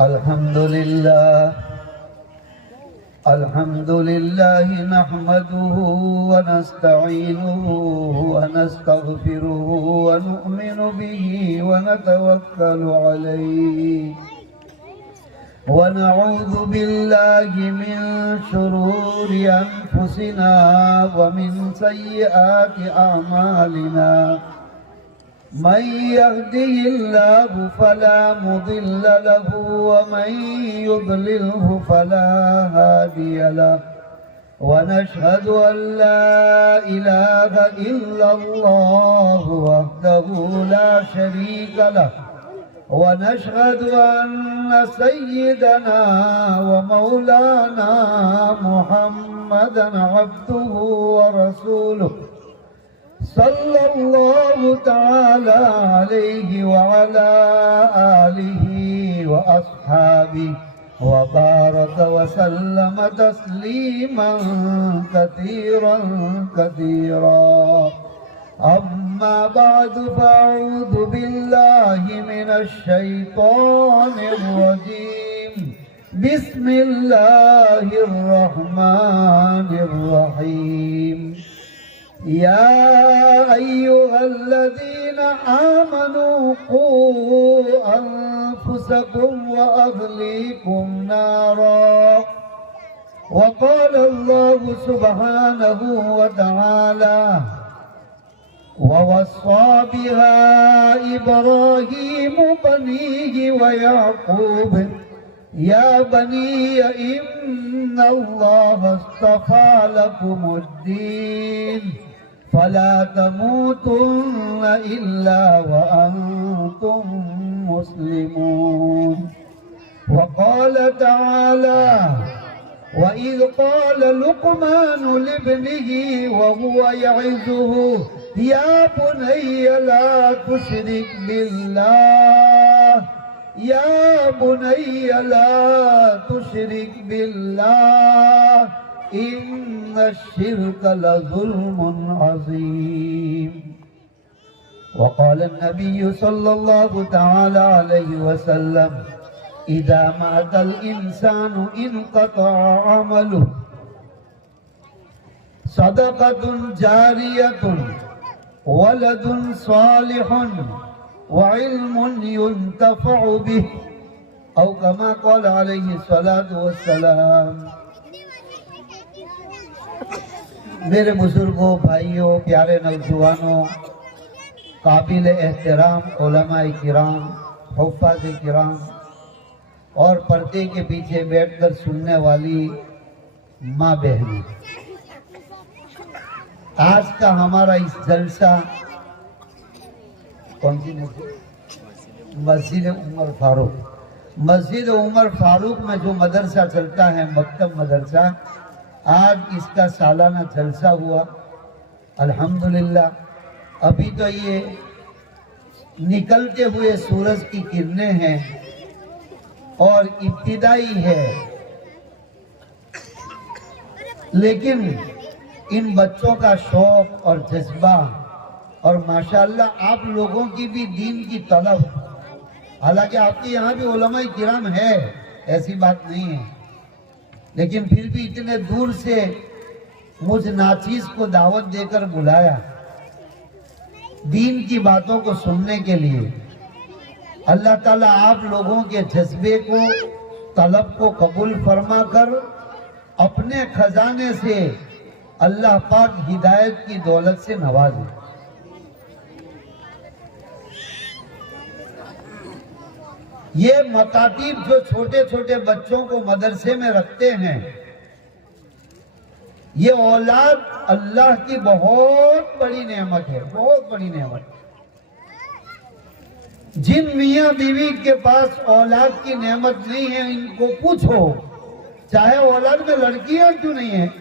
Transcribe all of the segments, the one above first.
الحمد لله نحمده ونستعينه ونستغفره ونؤمن به ونتوكل عليه ونعوذ بالله من شرور أنفسنا ومن سيئات أعمالنا من يهده الله فلا مضل له ومن يضلله فلا هادي له ونشهد أن لا إله إلا الله وحده لا شريك له ونشهد أن سيدنا ومولانا محمدا عبده ورسوله صلى الله تعالى عليه وعلى آله وأصحابه وبارك وسلم تسليما كثيرا كثيرا أما بعد فأعوذ بالله من الشيطان الرجيم بسم الله الرحمن الرحيم يا أيها الذين آمنوا قوا أنفسكم وأهليكم نارا وقال الله سبحانه وتعالى ووصى بها إبراهيم بنيه ويعقوب يا بني إن الله اصطفى لكم الدين فلا تموتن إلا وأنتم مسلمون وقال تعالى وإذ قال لقمان لابنه وهو يعظه يا بني لا تشرك بالله يا بني لا تشرك بالله إن الشرك لظلم عظيم وقال النبي صلى الله تعالى عليه وسلم إذا مات الإنسان انقطع عمله صدقة جارية ولد صالح وعلم ينتفع به أو كما قال عليه الصلاة والسلام میرے بزرگوں، بھائیوں، پیارے نوجوانوں، قابل احترام علماء کرام، حفاظ کرام اور پردے کے پیچھے بیٹھ کر سننے والی ماں بہنیں، آج کا ہمارا اس جلسہ کون سی مسجد عمر فاروق، مسجد عمر فاروق میں جو مدرسہ چلتا ہے، مکتب مدرسہ، آج اس کا سالانہ جلسہ ہوا الحمدللہ۔ ابھی تو یہ نکلتے ہوئے سورج کی کرنیں ہیں اور ابتدائی ہے، لیکن ان بچوں کا شوق اور جذبہ اور ماشاءاللہ آپ لوگوں کی بھی دین کی طلب، حالانکہ آپ کے یہاں بھی علماء کرام ہے، ایسی بات نہیں ہے، لیکن پھر بھی اتنے دور سے مجھ ناچیز کو دعوت دے کر بلایا دین کی باتوں کو سننے کے لیے۔ اللہ تعالیٰ آپ لوگوں کے جذبے کو، طلب کو قبول فرما کر اپنے خزانے سے اللہ پاک ہدایت کی دولت سے نوازے۔ یہ مکاتب جو چھوٹے چھوٹے بچوں کو مدرسے میں رکھتے ہیں، یہ اولاد اللہ کی بہت بڑی نعمت ہے، بہت بڑی نعمت۔ جن میاں بیوی کے پاس اولاد کی نعمت نہیں ہے، ان کو پوچھو، چاہے اولاد میں لڑکیاں کیوں نہیں ہیں،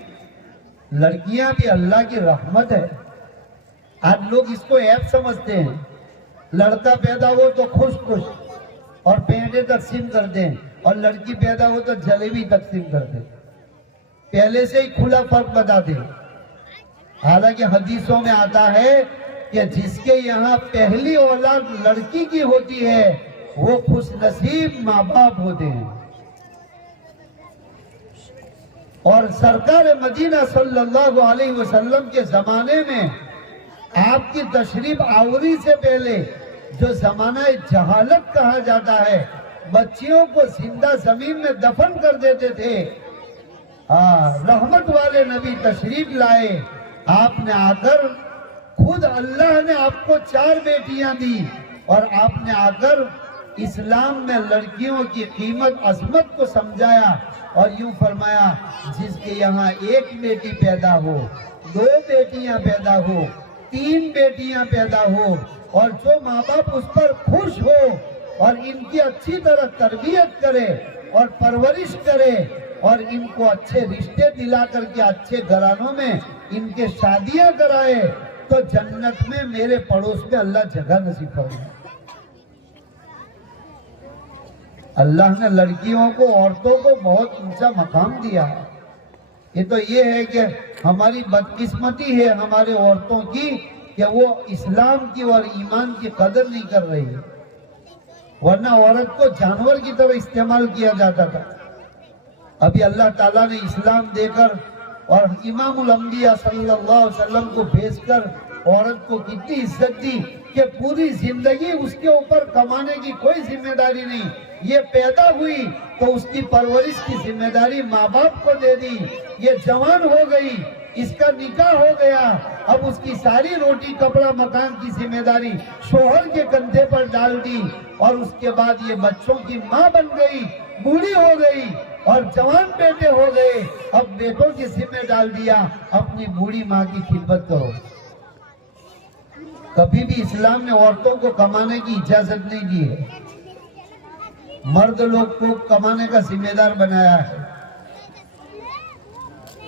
لڑکیاں بھی اللہ کی رحمت ہے۔ آج لوگ اس کو عیب سمجھتے ہیں، لڑکا پیدا ہو تو خوش خوش اور پیڑے تقسیم کر دیں، اور لڑکی پیدا ہو تو جلیبی تقسیم کر دیں، پہلے سے ہی کھلا فرق بتا دیں۔ حالانکہ حدیثوں میں آتا ہے کہ جس کے یہاں پہلی اولاد لڑکی کی ہوتی ہے وہ خوش نصیب ماں باپ ہوتے ہیں۔ اور سرکار مدینہ صلی اللہ علیہ وسلم کے زمانے میں آپ کی تشریف آوری سے پہلے جو زمانہ جہالت کہا جاتا ہے، بچیوں کو زندہ زمین میں دفن کر دیتے تھے، رحمت والے نبی تشریف لائے۔ آپ نے آ کر خود اللہ نے آپ کو 4 بیٹیاں دی، اور آپ نے آ کر اسلام میں لڑکیوں کی قیمت عظمت کو سمجھایا، اور یوں فرمایا جس کے یہاں 1 بیٹی پیدا ہو، 2 بیٹیاں پیدا ہو، 3 بیٹیاں پیدا ہو، اور جو ماں باپ اس پر خوش ہو اور ان کی اچھی طرح تربیت کرے اور پرورش کرے اور ان کو اچھے رشتے دلا کر کے اچھے گھرانوں میں ان کے شادیاں کرائے، تو جنت میں میرے پڑوس میں اللہ جگہ نصیب فرمائے۔ اللہ نے لڑکیوں کو، عورتوں کو بہت اونچا مقام دیا ہے۔ یہ تو یہ ہے کہ ہماری بدقسمتی ہے ہمارے عورتوں کی کہ وہ اسلام کی اور ایمان کی قدر نہیں کر رہی ہے، ورنہ عورت کو جانور کی طرح استعمال کیا جاتا تھا۔ ابھی اللہ تعالیٰ نے اسلام دے کر اور امام الانبیاء صلی اللہ علیہ وسلم کو بھیج کر عورت کو کتنی عزت دی کہ پوری زندگی اس کے اوپر کمانے کی کوئی ذمہ داری نہیں، یہ پیدا ہوئی تو اس کی پرورش کی ذمہ داری ماں باپ کو دے دی، یہ جوان ہو گئی، اس کا نکاح ہو گیا، اب اس کی ساری روٹی کپڑا مکان کی ذمہ داری شوہر کے کندھے پر ڈال دی، اور اس کے بعد یہ بچوں کی ماں بن گئی، بوڑھی ہو گئی اور جوان بیٹے ہو گئے، اب بیٹوں کی ذمہ ڈال دیا اپنی بوڑھی ماں کی خدمت کرو۔ کبھی بھی اسلام نے عورتوں کو کمانے کی اجازت نہیں دی ہے، مرد لوگ کو کمانے کا ذمہ دار بنایا ہے،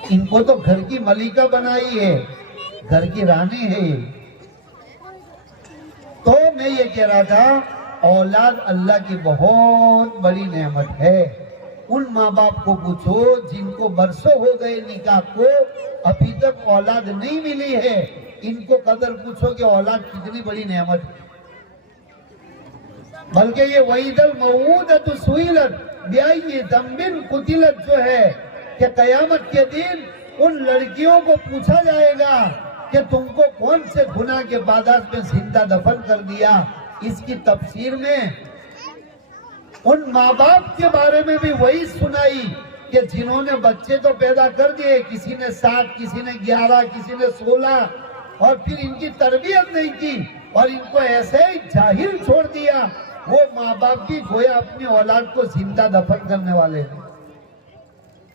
ان کو تو گھر کی ملکہ بنائی ہے، گھر کی رانی ہے۔ تو میں یہ کہہ رہا تھا اولاد اللہ کی بہت بڑی نعمت ہے۔ ان ماں باپ کو پوچھو جن کو برسوں ہو گئے نکاح کو، ابھی تک اولاد نہیں ملی ہے، ان کو قدر پوچھو کہ اولاد کتنی بڑی نعمت ہے۔ بلکہ یہ وَإِذَا الْمَوْءُودَةُ سُئِلَتْ بِأَيِّ ذَنبٍ قُتِلَتْ جو ہے کہ قیامت کے دن ان لڑکیوں کو پوچھا جائے گا کہ تم کو کون سے گناہ کے بادات میں زندہ دفن کر دیا۔ اس کی تفسیر میں ان ماں باپ کے بارے میں بھی وہی سنائی کہ جنہوں نے بچے تو پیدا کر دیے، کسی نے 7، کسی نے 11، کسی نے 16، اور پھر ان کی تربیت نہیں کی اور ان کو ایسے ہی جاہل چھوڑ دیا، وہ ماں باپ بھی گویا اپنی اولاد کو زندہ دفن کرنے والے ہیں۔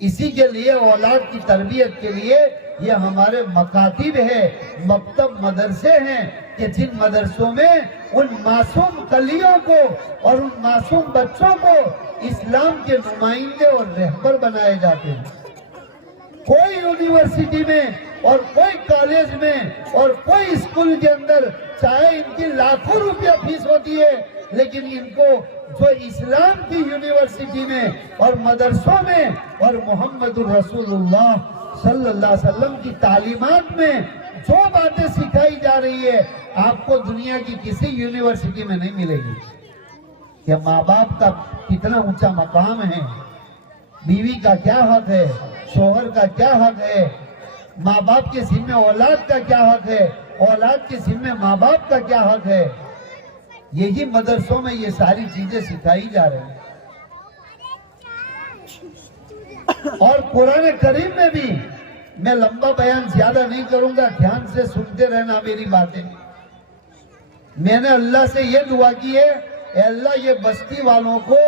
اسی کے لیے اولاد کی تربیت کے لیے یہ ہمارے مکاتب ہے، مکتب مدرسے ہیں کہ جن مدرسوں میں ان معصوم کلیوں کو اور ان معصوم بچوں کو اسلام کے نمائندے اور رہبر بنائے جاتے ہیں۔ کوئی یونیورسٹی میں اور کوئی کالج میں اور کوئی اسکول کے اندر چاہے ان کی لاکھوں روپیہ فیس ہوتی ہے، لیکن ان کو جو اسلام کی یونیورسٹی میں اور مدرسوں میں اور محمد الرسول اللہ صلی اللہ علیہ وسلم کی تعلیمات میں جو باتیں سکھائی جا رہی ہے، آپ کو دنیا کی کسی یونیورسٹی میں نہیں ملے گی۔ کہ ماں باپ کا کتنا اونچا مقام ہے، بیوی کا کیا حق ہے، شوہر کا کیا حق ہے، ماں باپ کے ذمہ اولاد کا کیا حق ہے، اولاد کے ذمہ ماں باپ کا کیا حق ہے، یہی مدرسوں میں یہ ساری چیزیں سکھائی جا رہی ہیں۔ اور قرآن کریم میں بھی، میں لمبا بیان زیادہ نہیں کروں گا، دھیان سے سنتے رہنا میری باتیں۔ میں نے اللہ سے یہ دعا کی ہے، اے اللہ یہ بستی والوں کو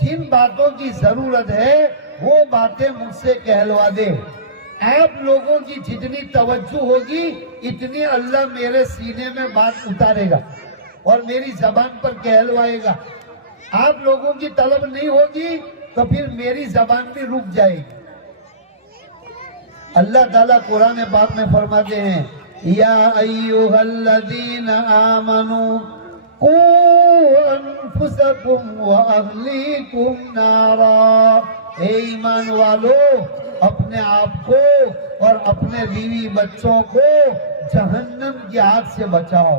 جن باتوں کی ضرورت ہے وہ باتیں مجھ سے کہلوا دے۔ آپ لوگوں کی جتنی توجہ ہوگی اتنی اللہ میرے سینے میں بات اتارے گا اور میری زبان پر کہلوائے گا۔ آپ لوگوں کی طلب نہیں ہوگی تو پھر میری زبان بھی رک جائے گی۔ اللہ تعالیٰ قرآن پاک میں فرماتے ہیں، یا ایھا الذین آمنوا قوا انفسکم واہلیکم نارا، اے ایمان والو اپنے آپ کو اور اپنے بیوی بچوں کو جہنم کی آگ سے بچاؤ۔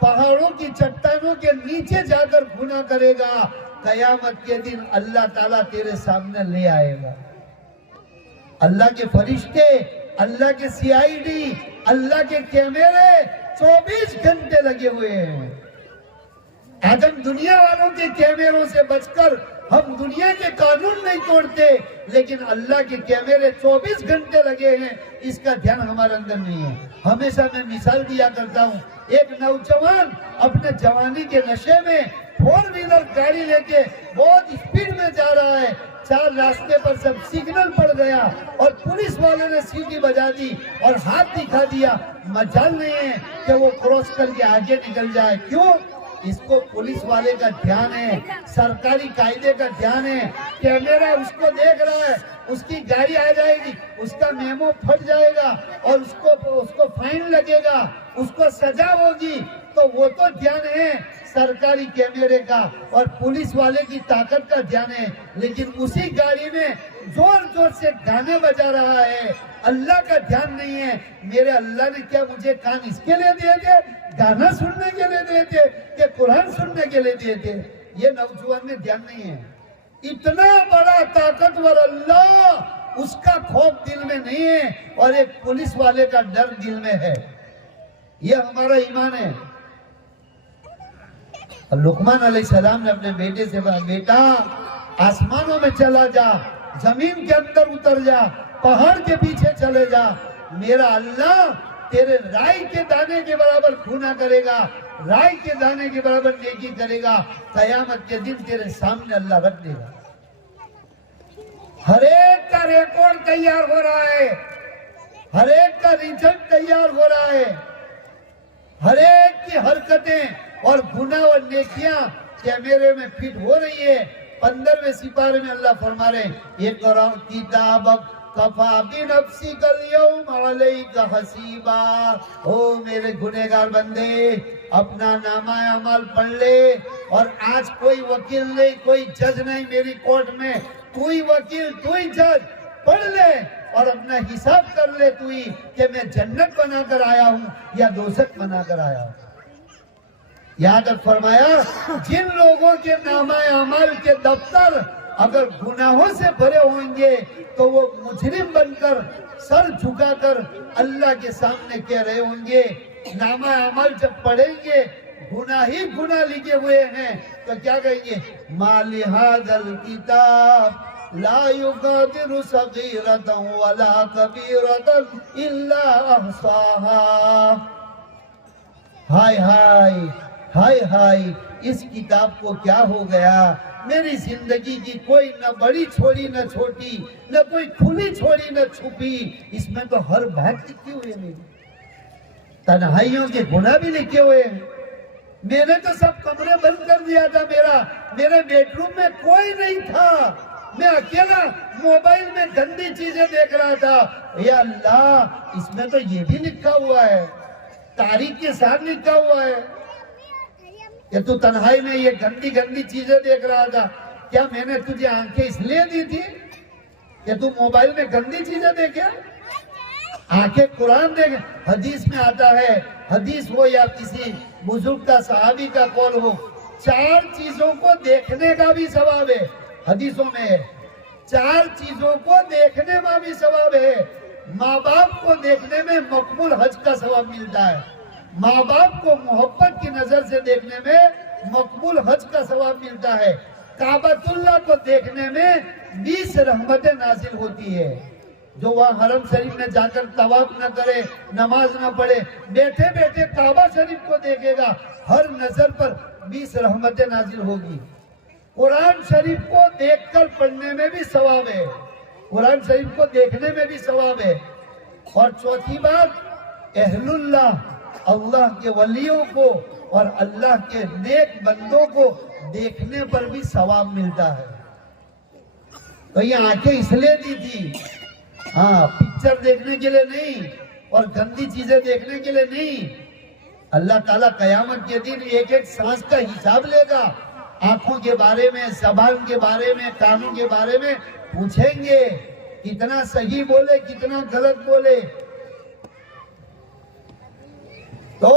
پہاڑوں کی چٹانوں کے نیچے جا کر گناہ کرے گا، قیامت کے دن اللہ تعالیٰ تیرے سامنے لے آئے گا۔ اللہ کے فرشتے، اللہ کے CID، اللہ کے کیمرے 24 گھنٹے لگے ہوئے ہیں۔ آج ہم دنیا والوں کے کیمروں سے بچ کر ہم دنیا کے قانون نہیں توڑتے، لیکن اللہ کے کیمرے 24 گھنٹے لگے ہیں، اس کا دھیان ہمارے اندر نہیں ہے۔ ہمیشہ میں مثال دیا کرتا ہوں، ایک نوجوان اپنے جوانی کے نشے میں 4 ویلر گاڑی لے کے بہت اسپیڈ میں جا رہا ہے، 4 راستے پر سب سگنل پڑ گیا اور پولیس والوں نے سیٹی بجا دی اور ہاتھ دکھا دیا، مجال نہیں ہے کہ وہ کراس کر کے آگے نکل جائے۔ کیوں؟ اس کو پولیس والے کا دھیان ہے، سرکاری قاعدے کا دھیان ہے، کیمرہ اس کو دیکھ رہا ہے، اس کی گاڑی آ جائے گی، اس کا میمو پھٹ جائے گا اور اس کو فائن لگے گا، اس کو سزا ہوگی۔ تو وہ تو دھیان ہے سرکاری کیمرے کا اور پولیس والے کی طاقت کا دھیان ہے، لیکن اسی گاڑی میں زور زور سے گانے بجا رہا ہے، اللہ کا دھیان نہیں ہے۔ میرے اللہ نے کیا مجھے کان اس کے لیے دیے تھے، گانا سننے کے لیے دیے تھے کہ قرآن سننے کے لیے دیے تھے؟ یہ نوجوان میں دھیان نہیں ہے۔ اتنا بڑا طاقتور اللہ، اس کا خوف دل میں نہیں ہے اور ایک پولیس والے کا ڈر دل میں ہے۔ یہ ہمارا ایمان ہے۔ لقمان علیہ السلام نے اپنے بیٹے سے کہا، بیٹا آسمانوں میں چلا جا، زمین کے اندر اتر جا، پہاڑ کے پیچھے چلے جا، میرا اللہ تیرے رائی کے دانے کے برابر گناہ کرے گا، رائی کے دانے کے برابر نیکی کرے گا، قیامت کے دن تیرے سامنے اللہ رکھ دے گا۔ ہر ایک کا ریکارڈ تیار ہو رہا ہے، ہر ایک کا ریزلٹ تیار ہو رہا ہے، ہر ایک کی حرکتیں اور گناہ اور نیکیاں کیمرے میں فٹ ہو رہی ہے۔ 15ویں سپارے میں اللہ فرما رہے ہیں، اقرأ کتابک کفا بنفسک اليوم علیک حسیبا۔ او میرے گنہگار بندے، اپنا نامہ اعمال پڑھ لے، اور آج کوئی وکیل نہیں، کوئی جج نہیں میری کورٹ میں، تو ہی وکیل، تو ہی جج، پڑھ لے اور اپنا حساب کر لے تو ہی کہ میں جنت بنا کر آیا ہوں یا دوزخ بنا کر آیا ہوں۔ یہاں تک فرمایا، جن لوگوں کے نامہ اعمال کے دفتر اگر گناہوں سے بھرے ہوئیں گے تو وہ مجرم بن کر سر جھکا کر اللہ کے سامنے کہہ رہے ہوں گے، نامہ اعمال جب پڑھیں گے گناہ ہی گناہ لکھے ہوئے ہیں تو کیا کہیں گے؟ ما لہذا الکتاب لا یغادر صغیرۃ ولا کبیرۃ الا احصاها۔ ہائے ہائے ہائے ہائے، اس کتاب کو کیا ہو گیا؟ میری زندگی کی کوئی نہ بڑی چھوڑی نہ چھوٹی، نہ کوئی کھلی چھوڑی نہ چھپی، اس میں تو ہر بات لکھی ہوئی ہے۔ میری تنہائیوں کے گناہ بھی لکھے ہوئے ہیں۔ میں نے تو سب کمرے بند کر دیا تھا، میرے بیڈ روم میں کوئی نہیں تھا، میں اکیلا موبائل میں گندی چیزیں دیکھ رہا تھا۔ یا اللہ، اس میں تو یہ بھی لکھا ہوا ہے، تاریخ کے ساتھ لکھا ہوا ہے کہ تو تنہائی میں یہ گندی گندی چیزیں دیکھ رہا تھا۔ کیا میں نے تجھے آنکھیں اس لیے دی تھی کہ تو موبائل میں گندی چیزیں دیکھے؟ آنکھیں قرآن دیکھے۔ حدیث میں آتا ہے، حدیث ہو یا کسی بزرگ کا صحابی کا قول ہو، 4 چیزوں کو دیکھنے کا بھی ثواب ہے۔ حدیثوں میں ہے 4 چیزوں کو دیکھنے میں بھی ثواب ہے۔ ماں باپ کو دیکھنے میں مقبول حج کا ثواب ملتا ہے، ماں باپ کو محبت کی نظر سے دیکھنے میں مقبول حج کا ثواب ملتا ہے، کعبۃ اللہ کو دیکھنے میں 20 رحمتیں نازل ہوتی ہے۔ جو وہاں حرم شریف میں جا کر طواف نہ کرے، نماز نہ پڑھے، بیٹھے بیٹھے کعبہ شریف کو دیکھے گا، ہر نظر پر 20 رحمتیں نازل ہوگی۔ قرآن شریف کو دیکھ کر پڑھنے میں بھی ثواب ہے، قرآن شریف کو دیکھنے میں بھی ثواب ہے۔ اور چوتھی بات، اہل اللہ، اللہ کے ولیوں کو اور اللہ کے نیک بندوں کو دیکھنے پر بھی ثواب ملتا ہے۔ تو یہ آنکھیں اس لیے دی تھی، ہاں، پکچر دیکھنے کے لیے نہیں اور گندی چیزیں دیکھنے کے لیے نہیں۔ اللہ تعالیٰ قیامت کے دن ایک ایک سانس کا حساب لے گا، آنکھوں کے بارے میں، زبان کے بارے میں، کانوں کے بارے میں پوچھیں گے، کتنا صحیح بولے کتنا غلط بولے۔ تو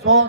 100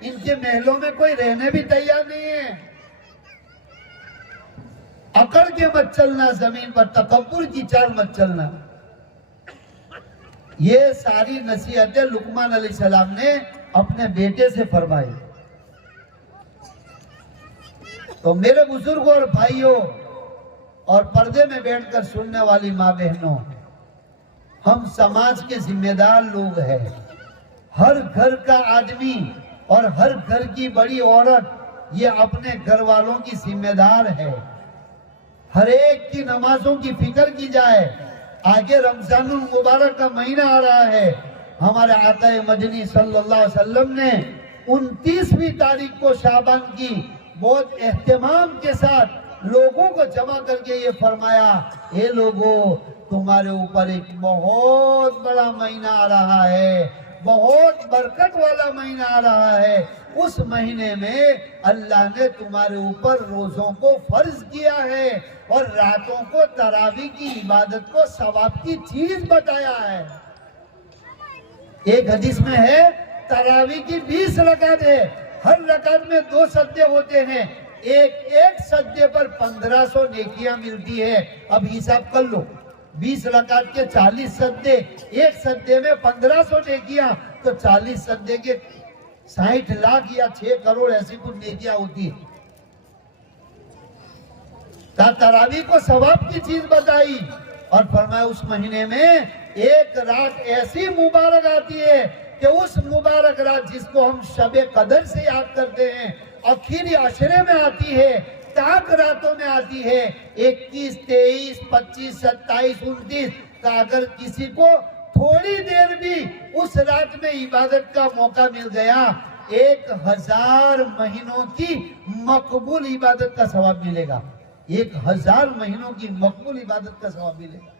ان کے محلوں میں کوئی رہنے بھی تیار نہیں ہے. اکڑ کے مت چلنا زمین پر, تکبر کی چال مت چلنا. یہ ساری نصیحتیں لقمان علیہ السلام نے اپنے بیٹے سے فرمائی. تو میرے بزرگوں اور بھائیوں اور پردے میں بیٹھ کر سننے والی ماں بہنوں, ہم سماج کے ذمہ دار لوگ ہیں. ہر گھر کا آدمی اور ہر گھر کی بڑی عورت یہ اپنے گھر والوں کی ذمہ دار ہے. ہر ایک کی نمازوں کی فکر کی جائے. آگے رمضان المبارک کا مہینہ آ رہا ہے. ہمارے آقا مدنی صلی اللہ علیہ وسلم نے 29ویں تاریخ کو شعبان کی بہت اہتمام کے ساتھ لوگوں کو جمع کر کے یہ فرمایا, اے لوگوں, تمہارے اوپر ایک بہت بڑا مہینہ آ رہا ہے, بہت برکت والا مہینہ آ رہا ہے. اس مہینے میں اللہ نے تمہارے اوپر روزوں کو فرض کیا ہے اور راتوں کو تراویح کی عبادت کو ثواب کی چیز بتایا ہے. ایک حدیث میں ہے تراویح کی 20 رکعت ہے, ہر رکعت میں 2 سجدے ہوتے ہیں, ایک سجدے پر 1500 نیکیاں ملتی ہے. اب حساب کر لو, 20 رکعت کے 40 سجدے, ایک سجدے میں 1500 نیکیاں, تو 40 سجدے کے 60 لاکھ یا 6 کروڑ ایسی کچھ نیکیاں ہوتی ہے. تراویح کو ثواب کی چیز بتائی اور فرمایا اس مہینے میں ایک رات ایسی مبارک آتی ہے کہ اس مبارک رات جس کو ہم شب قدر سے یاد کرتے ہیں, آخری عشرے میں آتی ہے, تاک راتوں میں آتی ہے, 21, 23, 25, 27, 29 کا اگر کسی کو تھوڑی دیر بھی اس رات میں عبادت کا موقع مل گیا, 1000 مہینوں کی مقبول عبادت کا ثواب ملے گا. 1000 مہینوں کی مقبول عبادت کا ثواب ملے گا.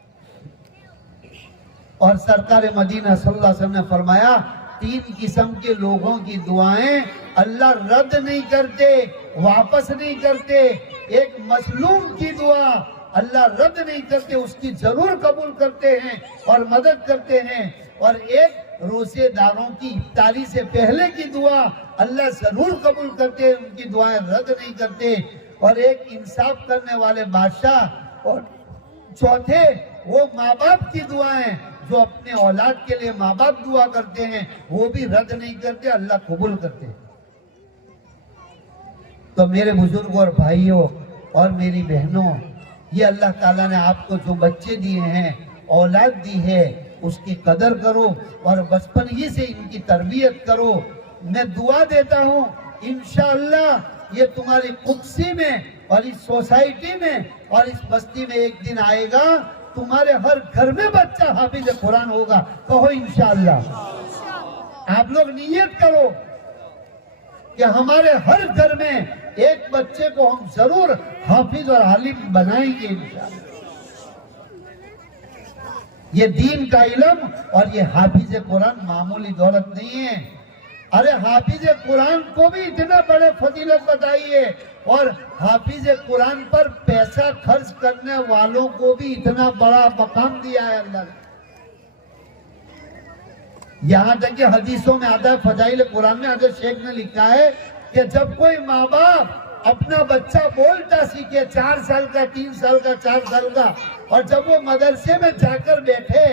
اور سرکار مدینہ صلی اللہ علیہ وسلم نے فرمایا 3 قسم کے لوگوں کی دعائیں اللہ رد نہیں کرتے, واپس نہیں کرتے. ایک مظلوم کی دعا اللہ رد نہیں کرتے, اس کی ضرور قبول کرتے ہیں اور مدد کرتے ہیں. اور ایک روزے داروں کی افطاری سے پہلے کی دعا اللہ ضرور قبول کرتے ہیں, ان کی دعائیں رد نہیں کرتے. اور ایک انصاف کرنے والے بادشاہ, اور چوتھے وہ ماں باپ کی دعائیں جو اپنے اولاد کے لیے ماں باپ دعا کرتے ہیں, وہ بھی رد نہیں کرتے, اللہ قبول کرتے ہیں. تو میرے بزرگوں اور بھائیوں اور میری بہنوں, یہ اللہ تعالیٰ نے آپ کو جو بچے دیے ہیں, اولاد دی ہے, اس کی قدر کرو اور بچپن ہی سے ان کی تربیت کرو. میں دعا دیتا ہوں انشاءاللہ یہ تمہاری قدسی میں اور اس سوسائٹی میں اور اس بستی میں ایک دن آئے گا, تمہارے ہر گھر میں بچہ حافظ قرآن ہوگا. کہو انشاءاللہ. آپ لوگ نیت کرو کہ ہمارے ہر گھر میں ایک بچے کو ہم ضرور حافظ اور عالم بنائیں گے انشاءاللہ. یہ دین کا علم اور یہ حافظ قرآن معمولی دولت نہیں ہے. ارے حافظ قرآن کو بھی اتنا بڑے فضیلت بتائی ہے, اور حافظ قرآن پر پیسہ خرچ کرنے والوں کو بھی اتنا بڑا مقام دیا ہے اللہ نے. یہاں تک کہ حدیثوں میں آتا ہے, فضائل قرآن میں حضرت شیخ نے لکھا ہے کہ جب کوئی ماں باپ اپنا بچہ بولتا سیکھے, 4 سال کا, 3 سال کا, 4 سال کا, اور جب وہ مدرسے میں جا کر بیٹھے,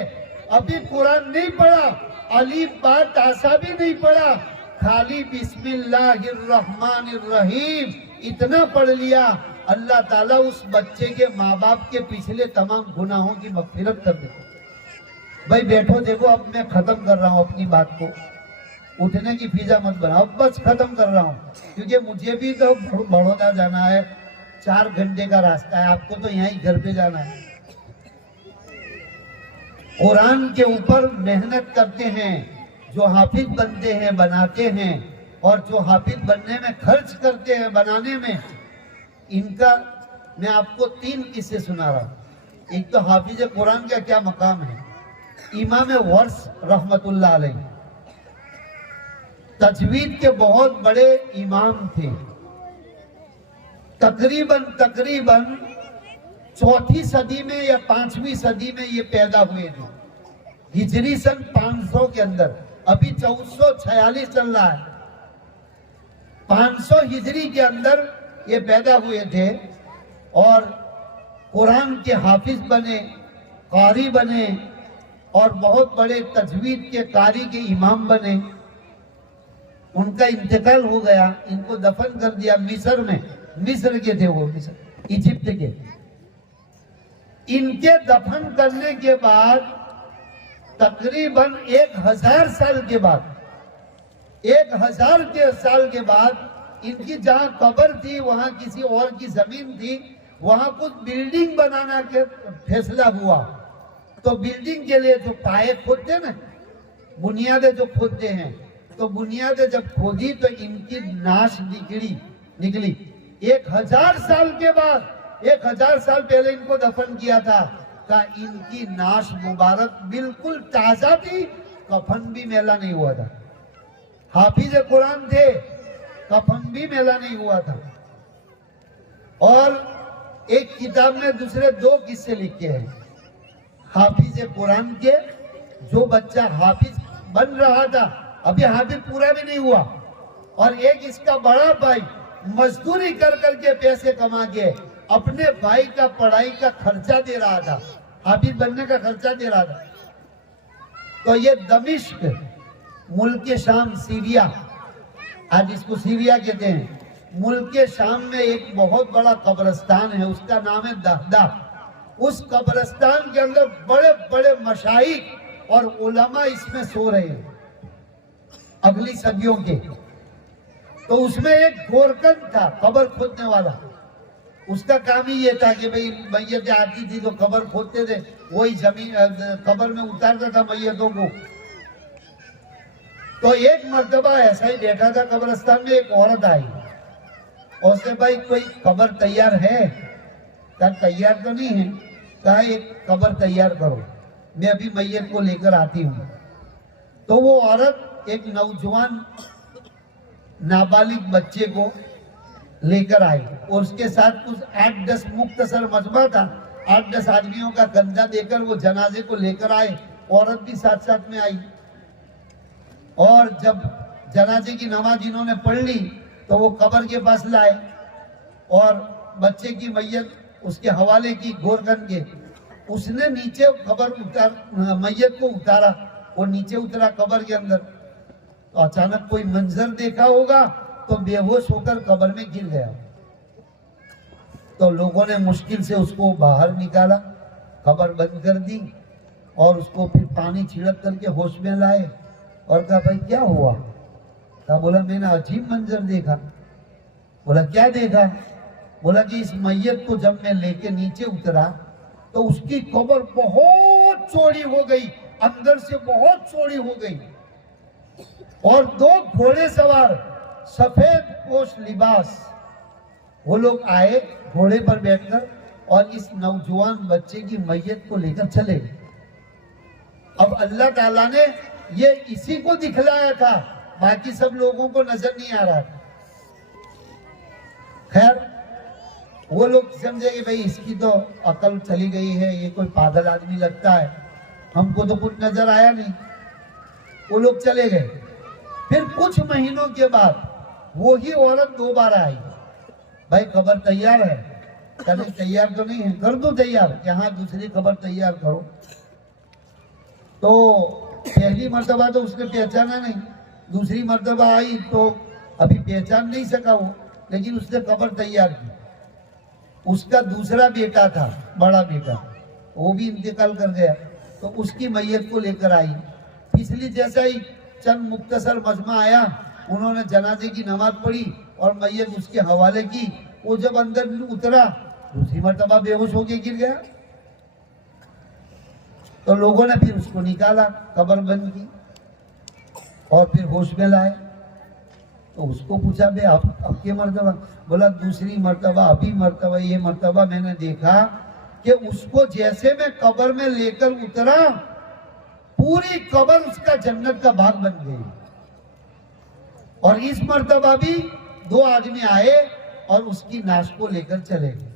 ابھی قرآن نہیں پڑھا, الف با تاسا بھی نہیں پڑھا, خالی بسم اللہ الرحمن الرحیم اتنا پڑھ لیا, اللہ تعالیٰ اس بچے کے ماں باپ کے پچھلے تمام گناہوں کی مغفرت کر دیتا. بھائی بیٹھو, دیکھو اب میں ختم کر رہا ہوں اپنی بات کو, اٹھنے کی فضا مت بناؤ, اب بس ختم کر رہا ہوں, کیونکہ مجھے بھی تو بڑودہ جانا ہے, 4 گھنٹے کا راستہ ہے, آپ کو تو یہاں ہی گھر پہ جانا ہے. قرآن کے اوپر محنت کرتے ہیں جو حافظ بنتے ہیں, بناتے ہیں, اور جو حافظ بننے میں خرچ کرتے ہیں بنانے میں, ان کا میں آپ کو 3 قصے سنا رہا ہوں. ایک تو حافظ قرآن کا کیا مقام ہے. امام ورش رحمت اللہ علیہ تجوید کے بہت بڑے امام تھے. تقریباً 4تھی صدی میں یا 5ویں صدی میں یہ پیدا ہوئے تھے, ہجری سن 500 کے اندر. ابھی 1446 چل رہا ہے. 500 ہجری کے اندر یہ پیدا ہوئے تھے اور قرآن کے حافظ بنے، قاری بنے اور بہت بڑے تجوید کے قاری کے امام بنے۔ ان کا انتقال ہو گیا، ان کو دفن کر دیا مصر میں، مصر کے تھے وہ، مصر ایجپٹ کے۔ ان کے دفن کرنے کے بعد تقریباً 1000 سال کے بعد، 1000 سال کے بعد ان کی جہاں قبر تھی وہاں کسی اور کی زمین تھی، وہاں کچھ بلڈنگ بنانا کے فیصلہ ہوا۔ تو بلڈنگ کے لیے جو پائے کھودتے نا، بنیادیں جو کھودتے ہیں، تو بنیادیں جب کھودی تو ان کی ناش نکلی 1000 سال کے بعد، 1000 سال پہلے ان کو دفن کیا تھا، کہ ان کی ناش مبارک بالکل تازہ تھی، کفن بھی میلا نہیں ہوا تھا۔ حافظ قرآن تھے، کفن بھی میلا نہیں ہوا تھا۔ اور ایک کتاب میں دوسرے 2 قصے لکھے ہیں حافظ قرآن کے، جو بچہ حافظ بن رہا تھا، ابھی حافظ پورا بھی نہیں ہوا، اور ایک اس کا بڑا بھائی مزدوری کر کے پیسے کما کے اپنے بھائی کا پڑھائی کا خرچہ دے رہا تھا، حافظ بننے کا خرچہ دے رہا تھا۔ تو یہ دمشق، ملک شام، سیریا، آج اس کو سیریا کہتے ہیں، ملک شام میں ایک بہت بڑا قبرستان ہے، اس کا نام ہے دہدہ۔ اس قبرستان کے اندر بڑے بڑے مشائخ اور علماء اس میں سو رہے ہیں اگلی صدیوں کے۔ تو اس میں ایک گورکن تھا، قبر کھودنے والا، اس کا کام ہی یہ تھا کہ بھئی میتیں آتی تھی تو قبر کھودتے تھے، وہی زمین قبر میں اتارتا تھا میتوں کو۔ تو ایک مرتبہ ایسا ہی بیٹھا تھا قبرستان میں، ایک عورت آئی اور اس نے بھائی کوئی قبر تیار ہے؟ کہا تیار تو نہیں ہے، کہا ایک قبر تیار کرو، میں ابھی میت کو لے کر آتی ہوں۔ تو وہ عورت ایک نوجوان نابالغ بچے کو لے کر آئی اور اس کے ساتھ کچھ 8-10 مختصر مجمع تھا، 8-10 آدمیوں کا کندھا دے کر وہ جنازے کو لے کر آئے، عورت بھی ساتھ ساتھ میں آئی۔ اور جب جنازے کی نماز انہوں نے پڑھ لی تو وہ قبر کے پاس لائے اور بچے کی میت اس کے حوالے کی گورکن کے۔ اس نے نیچے میت کو اتارا، وہ نیچے اترا قبر کے اندر، تو اچانک کوئی منظر دیکھا ہوگا تو بے ہوش ہو کر قبر میں گر گیا۔ تو لوگوں نے مشکل سے اس کو باہر نکالا، قبر بند کر دی اور اس کو پھر پانی چھڑک کر کے ہوش میں لائے اور کہا بھائی کیا ہوا؟ کہا بولا میں نے عجیب منظر دیکھا۔ بولا کیا دیکھا؟ بولا کہ اس میت کو جب میں لے کے نیچے اترا تو اس کی قبر بہت چوڑی ہو گئی، اندر سے بہت چوڑی ہو گئی، اور 2 گھوڑے سوار سفید پوش لباس وہ لوگ آئے گھوڑے پر بیٹھ کر اور اس نوجوان بچے کی میت کو لے کر چلے گئے۔ اب اللہ تعالیٰ نے یہ اسی کو دکھلایا تھا، باقی سب لوگوں کو نظر نہیں آ رہا تھا۔ خیر وہ لوگ سمجھے کہ بھئی اس کی تو عقل چلی گئی ہے، یہ کوئی پاگل آدمی لگتا ہے، ہم کو تو کچھ نظر آیا نہیں۔ وہ لوگ چلے گئے۔ پھر کچھ مہینوں کے بعد وہی عورت دوبارہ آئی، بھائی قبر تیار ہے؟ کہا تیار تو نہیں ہے، کر دو تیار، یہاں دوسری قبر تیار کرو۔ تو پہلی مرتبہ تو اس نے پہچانا نہیں، دوسری مرتبہ آئی تو ابھی پہچان نہیں سکا وہ، لیکن اس نے قبر تیار کی۔ اس کا دوسرا بیٹا تھا، بڑا بیٹا، وہ بھی انتقال کر گیا، تو اس کی میت کو لے کر آئی۔ پچھلی جیسا ہی چند مختصر مجمع آیا، انہوں نے جنازے کی نماز پڑھی اور میت اس کے حوالے کی۔ وہ جب اندر اترا دوسری مرتبہ بے ہوش ہو کے گر گیا۔ تو لوگوں نے پھر اس کو نکالا، قبر بند کی اور پھر ہوش میں لائے۔ تو اس کو پوچھا بے اب کے مرتبہ؟ بولا دوسری مرتبہ، ابھی مرتبہ یہ مرتبہ میں نے دیکھا کہ اس کو جیسے میں قبر میں لے کر اترا، پوری قبر اس کا جنت کا باغ بن گئی۔ اور اس مرتبہ بھی 2 آدمی آئے اور اس کی ناش کو لے کر چلے گئے۔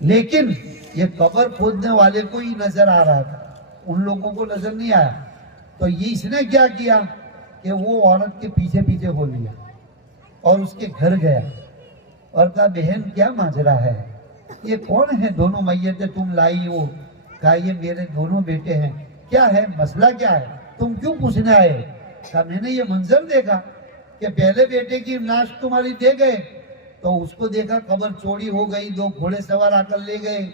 لیکن یہ قبر کھودنے والے کو ہی نظر آ رہا تھا، ان لوگوں کو نظر نہیں آیا۔ تو یہ اس نے کیا کیا کہ وہ عورت کے پیچھے پیچھے ہو لیا اور اس کے گھر گیا اور کہا بہن کیا ماجرا ہے، یہ کون ہے دونوں میتیں تم لائی ہو؟ کہا یہ میرے دونوں بیٹے ہیں۔ کیا ہے مسئلہ، کیا ہے، تم کیوں پوچھنے آئے؟ کہا میں نے یہ منظر دیکھا کہ پہلے بیٹے کی ناش تمہاری دے گئے تو اس کو دیکھا قبر چوڑی ہو گئی، 2 گھوڑے سوار آ کر لے گئے،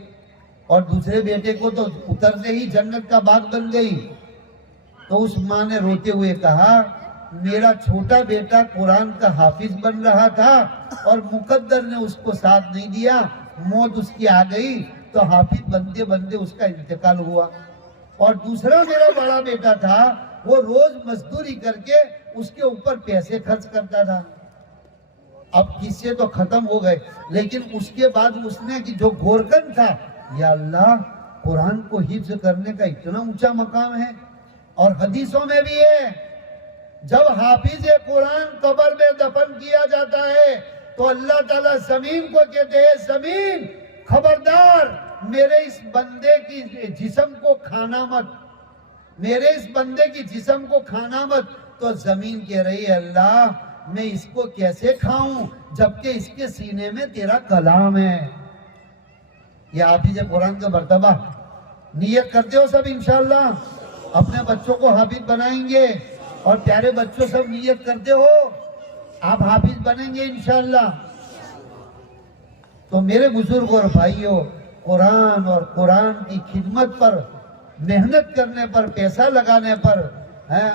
اور دوسرے بیٹے کو تو اترتے ہی جنت کا باغ بن گئی۔ تو اس ماں نے روتے ہوئے کہا میرا چھوٹا بیٹا قرآن کا حافظ بن رہا تھا اور مقدر نے اس کو ساتھ نہیں دیا، موت اس کی آ گئی تو حافظ بنتے بنتے اس کا انتقال ہوا، اور دوسرا میرا بڑا بیٹا تھا وہ روز مزدوری کر کے اس کے اوپر پیسے خرچ کرتا تھا۔ اب قصے تو ختم ہو گئے، لیکن اس کے بعد اس نے کہ جو گورکن تھا، یا اللہ قرآن کو حفظ کرنے کا اتنا اونچا مقام ہے، اور حدیثوں میں بھی ہے جب حافظ قرآن قبر میں دفن کیا جاتا ہے تو اللہ تعالیٰ زمین کو کہتے ہیں زمین خبردار میرے اس بندے کی جسم کو کھانا مت، میرے اس بندے کی جسم کو کھانا مت۔ تو زمین کہہ رہی ہے اللہ میں اس کو کیسے کھاؤں جبکہ اس کے سینے میں تیرا کلام ہے۔ یہ حافظ قرآن کا مرتبہ، نیت کرتے ہو سب انشاءاللہ اپنے بچوں کو حافظ بنائیں گے، اور پیارے بچوں سب نیت کرتے ہو آپ حافظ بنیں گے انشاءاللہ۔ تو میرے بزرگ اور بھائیوں، قرآن اور قرآن کی خدمت پر محنت کرنے پر، پیسہ لگانے پر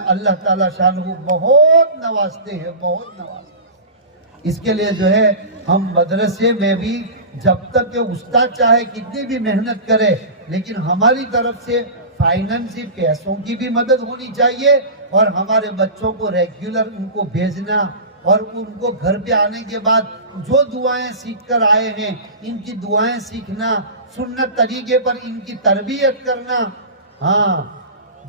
اللہ تعالیٰ شان کو بہت نوازتے ہیں، بہت نوازتے ہیں۔ اس کے لیے جو ہے ہم مدرسے میں بھی جب تک کہ استاد چاہے کتنی بھی محنت کرے، لیکن ہماری طرف سے فائننسی پیسوں کی بھی مدد ہونی چاہیے، اور ہمارے بچوں کو ریگولر ان کو بھیجنا، اور ان کو گھر پہ آنے کے بعد جو دعائیں سیکھ کر آئے ہیں ان کی دعائیں سیکھنا، سنت طریقے پر ان کی تربیت کرنا۔ ہاں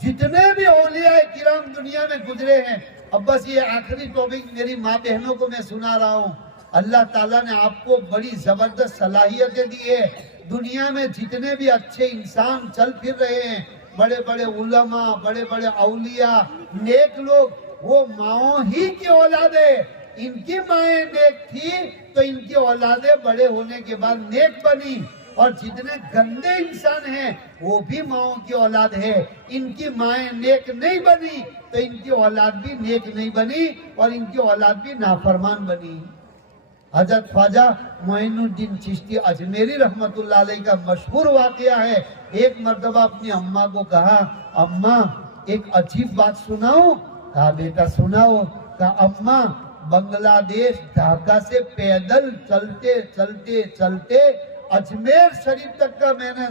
جتنے بھی اولیاء کرام دنیا میں گزرے ہیں، اب بس یہ آخری ٹاپک میری ماں بہنوں کو میں سنا رہا ہوں، اللہ تعالیٰ نے آپ کو بڑی زبردست صلاحیتیں دی ہے۔ دنیا میں جتنے بھی اچھے انسان چل پھر رہے ہیں، بڑے بڑے علماء، بڑے بڑے اولیاء، نیک لوگ، وہ ماؤں ہی کی اولاد ہے۔ ان کی مائیں نیک تھی تو ان کی اولادیں بڑے ہونے کے بعد نیک بنی، اور جتنے گندے انسان ہیں وہ بھی ماؤں کی اولاد ہے، ان کی مائیں نیک نہیں بنی تو ان کی اولاد بھی نیک نہیں بنی، اور ان کی اولاد بھی نافرمان بنی۔ حضرت خواجہ معین الدین چشتی اجمیری رحمت اللہ علیہ کا مشہور واقعہ ہے، ایک مرتبہ اپنی اماں کو کہا اماں ایک عجیب بات سناؤں؟ کہا بیٹا سناؤ۔ کہا اماں بنگلہ دیش ڈھاکہ سے پیدل چلتے چلتے چلتے اجمیر شریف تک کا میں نے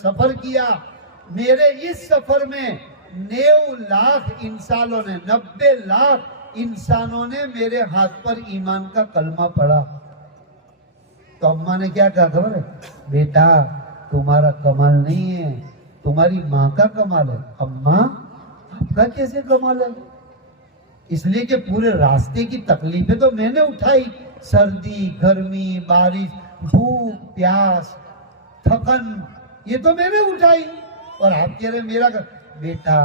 سفر کیا، میرے اس سفر میں 90 لاکھ انسانوں نے 90 لاکھ انسانوں نے میرے ہاتھ پر ایمان کا کلمہ پڑھا۔ تو اماں نے کیا کہا خبر ہے؟ بیٹا تمہارا کمال نہیں ہے، تمہاری ماں کا کمال ہے۔ اماں آپ کا کیسے کمال ہے؟ اس لیے کہ پورے راستے کی تکلیفیں تو میں نے اٹھائی، سردی، گرمی، بارش، بھوک، پیاس، تھکن، یہ تو میں نے اٹھائی، اور آپ کہہ رہے میرا بیٹا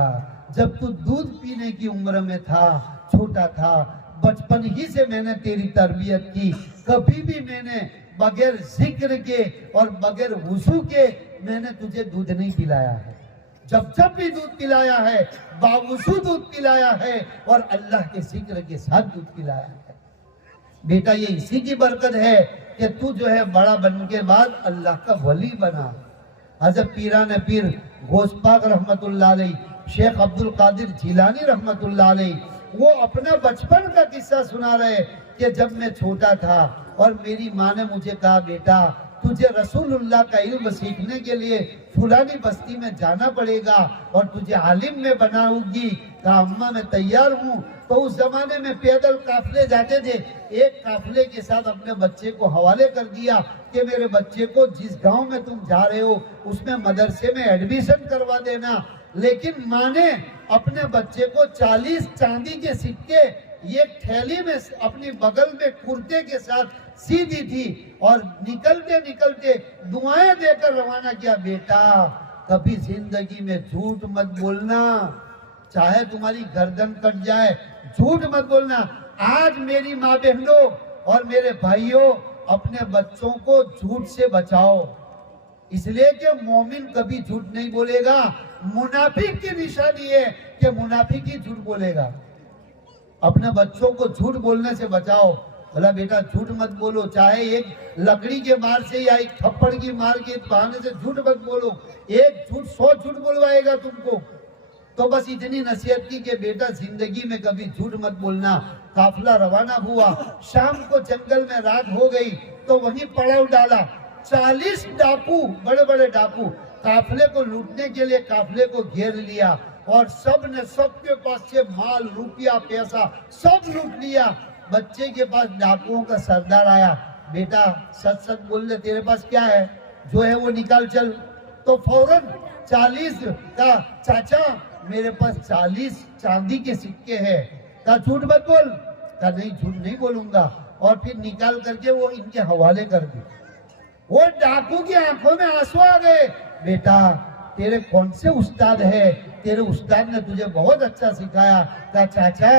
جب تو دودھ پینے کی عمر میں تھا، چھوٹا تھا، بچپن ہی سے میں نے تیری تربیت کی، کبھی بھی میں نے بغیر ذکر کے اور بغیر وضو کے میں نے تجھے دودھ نہیں پلایا ہے، جب بھی دودھ پلایا ہے باوضو دودھ پلایا ہے، اور اللہ کے ذکر کے ساتھ دودھ پلایا ہے۔ بیٹا یہ اسی کی برکت ہے کہ تو جو ہے بڑا بن کے بعد اللہ کا ولی بنا۔ حضرت پیران پیر غوث پاک رحمت اللہ علیہ، شیخ عبد القادر جیلانی رحمت اللہ علیہ، وہ اپنا بچپن کا قصہ سنا رہے کہ جب میں چھوٹا تھا اور میری ماں نے مجھے کہا بیٹا تجھے رسول اللہ کا علم سیکھنے کے لیے فلانی بستی میں جانا پڑے گا اور تجھے عالم میں بناؤں گی۔ کہا اماں میں تیار ہوں۔ تو اس زمانے میں پیدل قافلے جاتے تھے، ایک قافلے کے ساتھ اپنے بچے کو حوالے کر دیا کہ میرے بچے کو جس گاؤں میں تم جا رہے ہو اس میں مدرسے میں ایڈمیشن کروا دینا۔ لیکن ماں نے اپنے بچے کو 40 چاندی کے سکے ایک تھیلی میں اپنی بغل میں کرتے کے ساتھ سی دی تھی، اور نکلتے نکلتے دعائیں دے کر روانہ کیا، بیٹا کبھی زندگی میں جھوٹ مت بولنا، چاہے تمہاری گردن کٹ جائے، جھوٹ مت بولنا۔ آج میری ماں بہنوں اور میرے بھائیوں، اپنے بچوں کو جھوٹ سے بچاؤ، اس لیے کہ مومن کبھی جھوٹ نہیں بولے گا۔ منافق کی نشانی ہے کہ منافق ہی جھوٹ بولے گا۔ اپنے بچوں کو جھوٹ بولنے سے بچاؤ۔ بولا بیٹا جھوٹ مت بولو، چاہے ایک لکڑی کے مار سے یا ایک تھپڑ کی مار کے بہانے سے جھوٹ مت بولو، ایک جھوٹ 100 جھوٹ بولوائے گا تم کو۔ تو بس اتنی نصیحت کی کہ بیٹا زندگی میں کبھی جھوٹ مت بولنا۔ قافلہ روانہ ہوا، شام کو جنگل میں رات ہو گئی تو وہیں پڑاؤ ڈالا۔ 40 ڈاکو، بڑے بڑے ڈاکو قافلے کو لوٹنے کے لیے قافلے کو گھیر لیا، اور سب نے سب کے پاس سے مال، روپیہ، پیسہ سب لوٹ لیا۔ بچے کے پاس ڈاکوؤں کا سردار آیا، بیٹا سچ سچ بول دے، تیرے پاس کیا ہے، جو ہے وہ نکال چل۔ تو فوراً 40 کا، چاچا میرے پاس 40 چاندی کے سکے ہیں۔ کہا جھوٹ مت بول، کہا نہیں جھوٹ نہیں بولوں گا، اور پھر نکال کر کے وہ ان کے حوالے کر دی۔ وہ ڈاکو کی آنکھوں میں آنسو آ گئے، بیٹا تیرے کون سے استاد ہے، تیرے استاد نے تجھے بہت اچھا سکھایا۔ کہا چاچا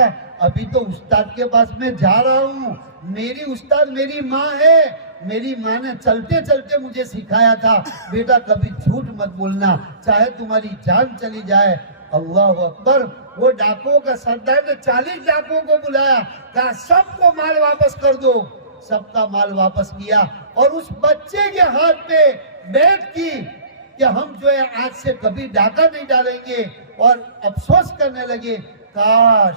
ابھی تو استاد کے پاس میں جا رہا ہوں، میری استاد میری ماں ہے، میری ماں نے چلتے چلتے مجھے سکھایا تھا، بیٹا کبھی جھوٹ مت بولنا چاہے تمہاری جان چلی جائے۔ اللہ اکبر۔ وہ ڈاکوؤں کا سردار نے 40 ڈاکوؤں کو بلایا، کہا سب کو مال واپس کر دو۔ سب کا مال واپس کیا، اور اس بچے کے ہاتھ پہ بیعت کی کہ ہم جو ہے آج سے کبھی ڈاکہ نہیں ڈالیں گے، اور افسوس کرنے لگے کاش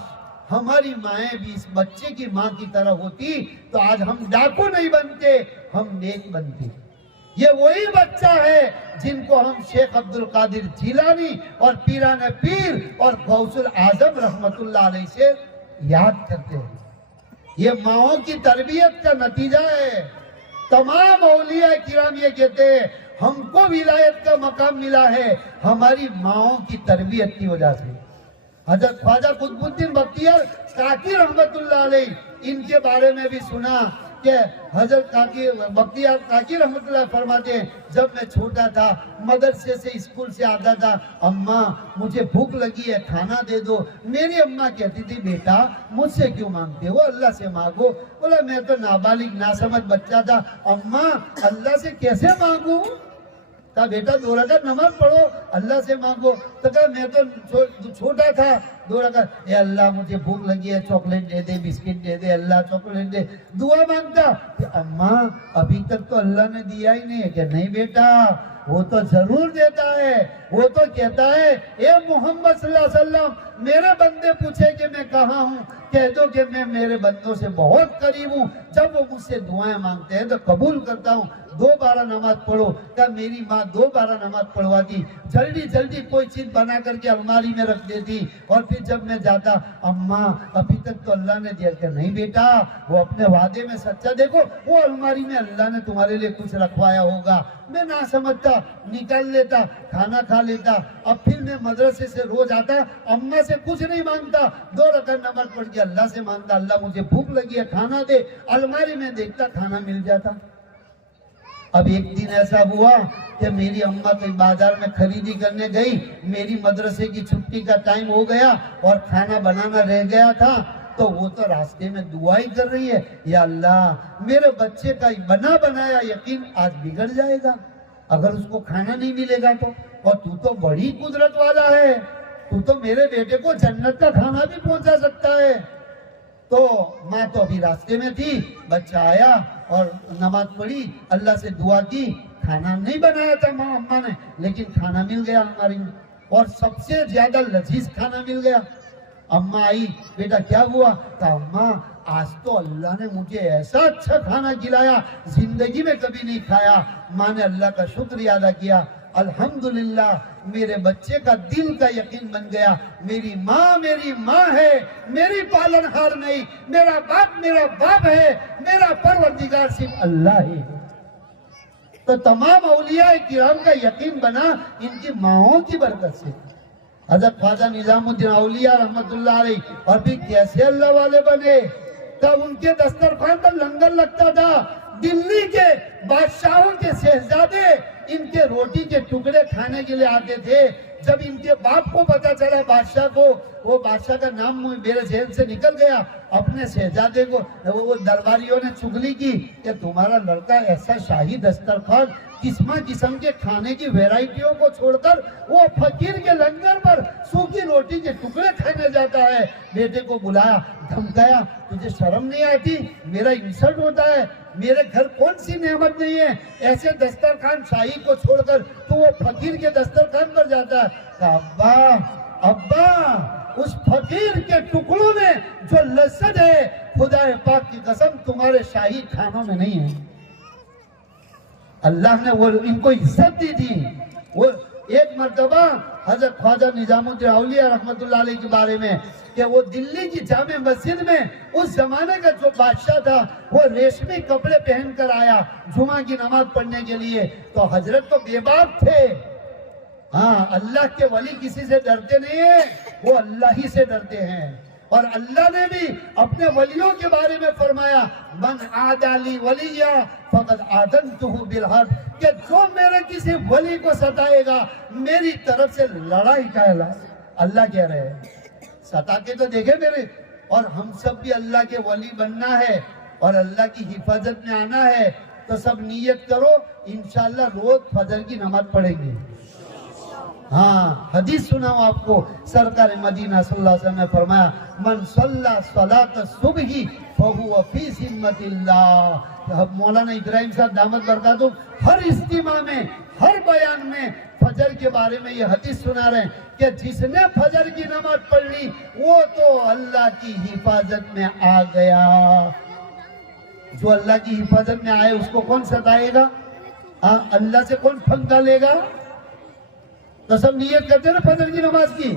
ہماری مائیں بھی اس بچے کی ماں کی طرح ہوتی تو آج ہم ڈاکو نہیں بنتے، ہم نیک بنتے۔ یہ وہی بچہ ہے جن کو ہم شیخ عبد القادر جیلانی اور پیران پیر اور غوث الاعظم رحمت اللہ علیہ سے یاد کرتے ہیں۔ یہ ماؤں کی تربیت کا نتیجہ ہے۔ تمام اولیاء کرام یہ کہتے ہیں ہم کو ولایت کا مقام ملا ہے ہماری ماؤں کی تربیت کی وجہ سے۔ حضرت خواجہ قطب الدین بختیار کاکی رحمت اللہ علیہ، ان کے بارے میں بھی سنا کہ حضرت بختیار کاکی رحمت اللہ فرماتے ہیں جب میں چھوٹا تھا، مدرسے سے اسکول سے آتا تھا، اماں مجھے بھوک لگی ہے کھانا دے دو۔ میری اماں کہتی تھی بیٹا مجھ سے کیوں مانگتے ہو، اللہ سے مانگو۔ بولا میں تو نابالغ ناسمجھ بچہ تھا، اماں اللہ سے کیسے مانگوں؟ کہا بیٹا 2 رکعت نماز پڑھو، اللہ سے مانگو۔ تو کہا میں تو چھوٹا تھا، 2 رکعت، اے اللہ مجھے بھوک لگی ہے چاکلیٹ دے دے، بسکٹ دے دے، اللہ چاکلیٹ دے، دعا مانگتا کہ اماں ابھی تک تو اللہ نے دیا ہی نہیں ہے۔ کہ نہیں بیٹا وہ تو ضرور دیتا ہے، وہ تو کہتا ہے اے محمد صلی اللہ علیہ وسلم میرے بندے پوچھے کہ میں کہاں ہوں، کہہ دو کہ میں میرے بندوں سے بہت قریب ہوں، جب وہ مجھ سے دعائیں مانگتے ہیں تو قبول کرتا ہوں۔ 2 بار نماز پڑھو۔ کہ میری ماں 2 بار نماز پڑھوا دی، جلدی جلدی کوئی چیز بنا کر کے الماری میں رکھ دیتی، اور پھر جب میں جاتا اماں ابھی تک تو اللہ نے دیا۔ کہ نہیں بیٹا وہ اپنے وعدے میں سچا، دیکھو وہ الماری میں اللہ نے تمہارے لیے کچھ رکھوایا ہوگا۔ میں نہ سمجھتا، نکال لیتا، کھانا کھا لیتا۔ اب پھر میں مدرسے سے روز آتا، اماں سے کچھ نہیں مانگتا، 2 رکعت نماز پڑھ کے اللہ سے مانگتا، اللہ مجھے بھوک لگی ہے کھانا دے، الماری میں دیکھتا کھانا مل جاتا۔ اب ایک دن ایسا ہوا کہ میری اماں کہیں بازار میں خریدی کرنے گئی، میری مدرسے کی چھٹی کا ٹائم ہو گیا اور کھانا بنانا رہ گیا تھا، تو وہ تو راستے میں دعا ہی کر رہی ہے، یا اللہ میرے بچے کا بنا بنایا یقین آج بگڑ جائے گا اگر اس کو کھانا نہیں ملے گا تو، اور تو تو بڑی قدرت والا ہے، تو تو میرے بیٹے کو جنت کا کھانا بھی پہنچا سکتا ہے۔ تو ماں تو ابھی راستے میں تھی، بچہ آیا اور نماز پڑھی، اللہ سے دعا کی، کھانا نہیں بنایا تھا اماں نے لیکن کھانا مل گیا ہماری میں، اور سب سے زیادہ لذیذ کھانا مل گیا۔ اماں آئی، بیٹا کیا ہوا؟ کہا اماں آج تو اللہ نے مجھے ایسا اچھا کھانا کھلایا زندگی میں کبھی نہیں کھایا۔ ماں نے اللہ کا شکریہ ادا کیا، الحمدللہ میرے بچے کا دل کا یقین بن گیا، میری ماں ہے، میری پالن ہار نہیں، میرا باپ ہے، میرا پروردگار صرف اللہ ہی ہے۔ تو تمام اولیاء کرام کا یقین بنا ان کی ماؤں کی برکت سے۔ حضرت خواجہ نظام الدین اولیاء رحمت اللہ علیہ، اور بھی کیسے اللہ والے بنے، تب ان کے دسترخوان پر لنگر لگتا تھا، دلی کے بادشاہوں کے شہزادے ان کے روٹی کے ٹکڑے کھانے کے لیے آتے تھے، جب ان کے باپ کو پتا چلا بادشاہ کو، وہ بادشاہ کا نام میرے ذہن سے نکل گیا، اپنے شہزادے کو وہ درباریوں نے چغلی کی کہ تمہارا لڑکا ایسا شاہی دسترخوان قسم کے کھانے کی ویرائٹیوں کو چھوڑ کر وہ فقیر کے لنگر پر سوکھی روٹی کے ٹکڑے کھانے جاتا ہے۔ بیٹے کو بلایا، دھمکایا، تجھے شرم نہیں آتی؟ میرا انسلٹ ہوتا ہے، میرے گھر کون سی نعمت نہیں ہے، ایسے دسترخوان شاہی کو چھوڑ کر تو وہ فقیر کے دسترخوان پر جاتا ہے۔ کہا ابا اس فقیر کے ٹکڑوں میں جو لذت ہے خدا پاک کی قسم تمہارے شاہی کھانوں میں نہیں ہے۔ اللہ نے وہ ان کو عزت دی تھی۔ وہ ایک مرتبہ حضرت خواجہ نظام الدین اولیاء رحمت اللہ علیہ کے بارے میں کہ وہ دلی کی جامع مسجد میں اس زمانے کا جو بادشاہ تھا وہ ریشمی کپڑے پہن کر آیا جمعہ کی نماز پڑھنے کے لیے، تو حضرت تو بے باک تھے۔ ہاں، اللہ کے ولی کسی سے ڈرتے نہیں ہیں، وہ اللہ ہی سے ڈرتے ہیں۔ اور اللہ نے بھی اپنے ولیوں کے بارے میں فرمایا من عادی لی ولیہ فقد آذنتہ بالحرب، کہ جو میرے کسی ولی کو ستائے گا میری طرف سے لڑائی کا اعلان۔ اللہ کہہ رہے ہیں ستا کے تو دیکھے میرے، اور ہم سب بھی اللہ کے ولی بننا ہے اور اللہ کی حفاظت میں آنا ہے، تو سب نیت کرو انشاءاللہ روز فجر کی نماز پڑھیں گے۔ ہاں، حدیث سناؤں آپ کو، سرکار مدینہ صلی اللہ علیہ وسلم نے فرمایا من صلی صلاۃ الصبح فہو فی ذمۃ اللہ۔ مولانا ابراہیم صاحب دامت برکاتہم ہر اجتماع میں، ہر بیان میں فجر کے بارے میں یہ حدیث سنا رہے ہیں کہ جس نے فجر کی نماز پڑھ لی وہ تو اللہ کی حفاظت میں آ گیا۔ جو اللہ کی حفاظت میں آئے اس کو کون ستائے گا؟ اللہ سے کون پھنگا لے گا؟ تو سب نیت کرتے نا فجر کی نماز کی۔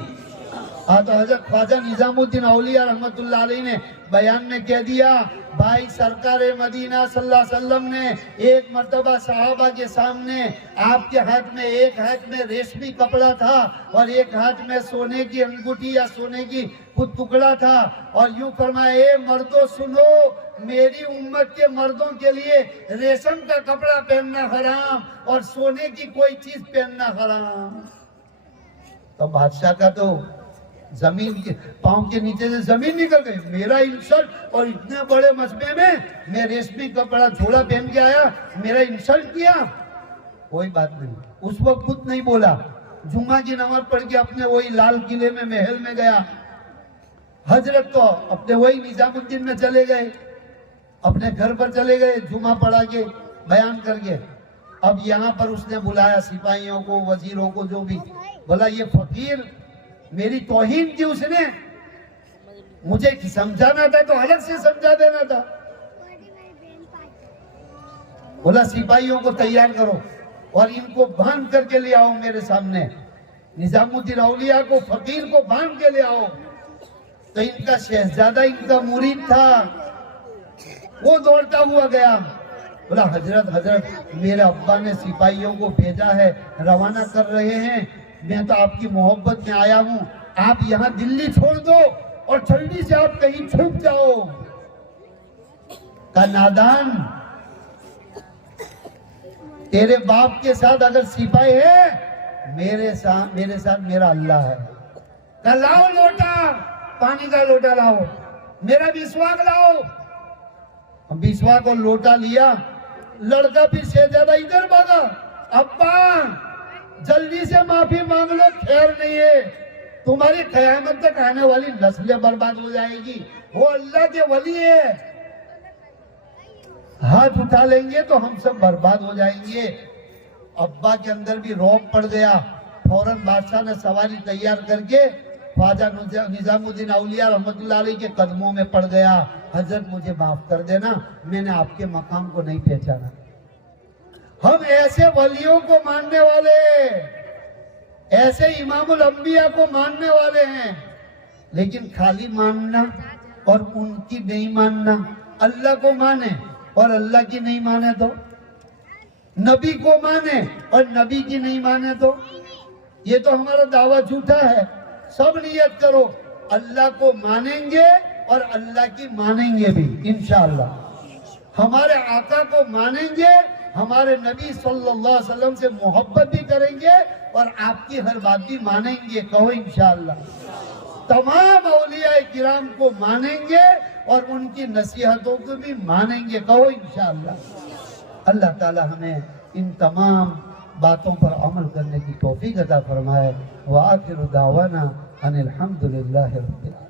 تو حضرت خواجہ نظام الدین اولیاء رحمت اللہ علیہ نے بیان میں کہہ دیا بھائی سرکار مدینہ صلی اللہ علیہ وسلم نے ایک مرتبہ صحابہ کے سامنے، آپ کے ہاتھ میں ایک ہاتھ میں ریشمی کپڑا تھا اور ایک ہاتھ میں سونے کی انگوٹھی یا سونے کی خود ٹکڑا تھا، اور یوں فرمایا اے مردوں سنو، میری امت کے مردوں کے لیے ریشم کا کپڑا پہننا حرام اور سونے کی کوئی چیز پہننا حرام۔ تو بادشاہ کا تو زمین کے پاؤں کے نیچے سے زمین نکل گئی، میرا انسلٹ، اور اتنے بڑے مصبے میں ریشمی کپڑا جھولا پہن کے آیا، میرا انسلٹ کیا۔ کوئی بات نہیں، اس وقت خود نہیں بولا، جمعہ کی نماز پڑھ کے اپنے وہی لال قلعے میں محل میں گیا۔ حضرت تو اپنے وہی نظام الدین میں چلے گئے، اپنے گھر پر چلے گئے، جمعہ پڑھا کے بیان کر کے۔ اب یہاں پر اس نے بلایا سپاہیوں کو، وزیروں کو، جو بھی، بولا یہ فقیر میری توہین کی، اس نے مجھے سمجھانا تھا تو الگ سے سمجھا دینا تھا۔ بولا سپاہیوں کو تیار کرو اور ان کو باندھ کر کے لے آؤ میرے سامنے، نظام الدین اولیاء کو، فقیر کو باندھ کے لے آؤ۔ تو ان کا شہزادہ ان کا مرید تھا، وہ دوڑتا ہوا گیا، بولا حضرت میرے ابا نے سپاہیوں کو بھیجا ہے، روانہ کر رہے ہیں، میں تو آپ کی محبت میں آیا ہوں، آپ یہاں دلی چھوڑ دو اور جلدی سے آپ کہیں چھپ جاؤ۔ کا نادان، تیرے باپ کے ساتھ اگر سپاہی ہے، میرے ساتھ میرا اللہ ہے۔ کہ لاؤ لوٹا، پانی کا لوٹا لاؤ، میرا بیسواک لاؤ۔ بیسواک کو لوٹا لیا، لڑکا پھر شہزادہ ادھر بھاگا، ابا جلدی سے معافی مانگ لو، خیر نہیں ہے، تمہاری قیامت تک آنے والی نسلیں برباد ہو جائے گی، وہ اللہ کے ولی ہے، ہاتھ اٹھا لیں گے تو ہم سب برباد ہو جائیں گے۔ ابا کے اندر بھی روب پڑ گیا، فوراً بادشاہ نے سواری تیار کر کے خواجہ نظام الدین اولیاء رحمت اللہ علیہ کے قدموں میں پڑ گیا، حضرت مجھے معاف کر دینا، میں نے آپ کے مقام کو نہیں پہچانا۔ ہم ایسے ولیوں کو ماننے والے، ایسے امام الانبیاء کو ماننے والے ہیں، لیکن خالی ماننا اور ان کی نہیں ماننا، اللہ کو مانے اور اللہ کی نہیں مانے تو، نبی کو مانے اور نبی کی نہیں مانے تو، یہ تو ہمارا دعویٰ جھوٹا ہے۔ سب نیت کرو اللہ کو مانیں گے اور اللہ کی مانیں گے بھی انشاءاللہ، ہمارے آقا کو مانیں گے، ہمارے نبی صلی اللہ علیہ وسلم سے محبت بھی کریں گے اور آپ کی ہر بات بھی مانیں گے. کہو انشاءاللہ. تمام اولیاء کرام کو مانیں گے اور ان کی نصیحتوں کو بھی مانیں گے. کہو انشاءاللہ. اللہ تعالی ہمیں ان تمام باتوں پر عمل کرنے کی توفیق عطا فرمائے. وآخر دعوانا ان الحمدللہ رب العالمین.